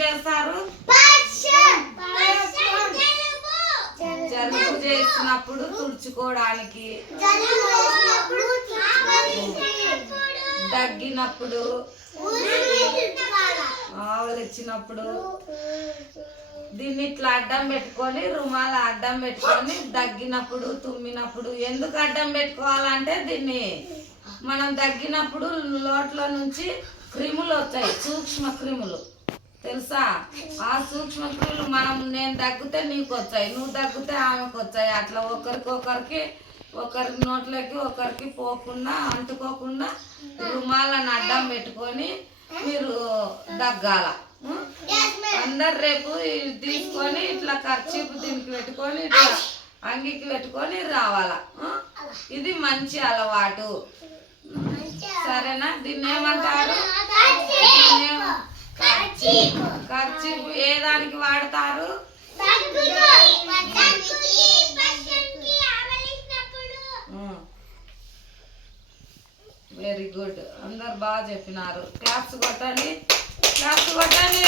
చేస్తారు? జలుబు చేసినప్పుడు తుడుచుకోవడానికి, దగ్గినప్పుడు, ఆవలిచ్చినప్పుడు దీన్ని ఇట్లా అడ్డం పెట్టుకొని రుమాల అడ్డం పెట్టుకొని దగ్గినప్పుడు తుమ్మినప్పుడు. ఎందుకు అడ్డం పెట్టుకోవాలంటే దీన్ని మనం దగ్గినప్పుడు లోట్లో నుంచి క్రిములు వచ్చాయి, సూక్ష్మ క్రిములు తెలుసా? ఆ సూక్ష్మ క్రిములు నేను దగ్గితే నీకు వచ్చాయి, నువ్వు దగ్గితే ఆమెకు వచ్చాయి. అట్లా ఒకరికి ఒకరి నోట్లోకి ఒకరికి పోకుండా అంటుకోకుండా రుమాలను అడ్డం పెట్టుకొని మీరు దగ్గాల. అందరు రేపు తీసుకొని ఇట్లా ఖర్చీపు దీనికి పెట్టుకొని ఇట్లా అంగికి పెట్టుకొని రావాలా. ఇది మంచి అలవాటు, సరేనా? దీన్ని ఏమంటారు? ఖర్చీపు ఏ దానికి వాడతారు? వెరీ గుడ్, అందరు బాగా చెప్పినారు. క్లాప్స్ కొట్టండి, క్లాప్స్ కొట్టండి.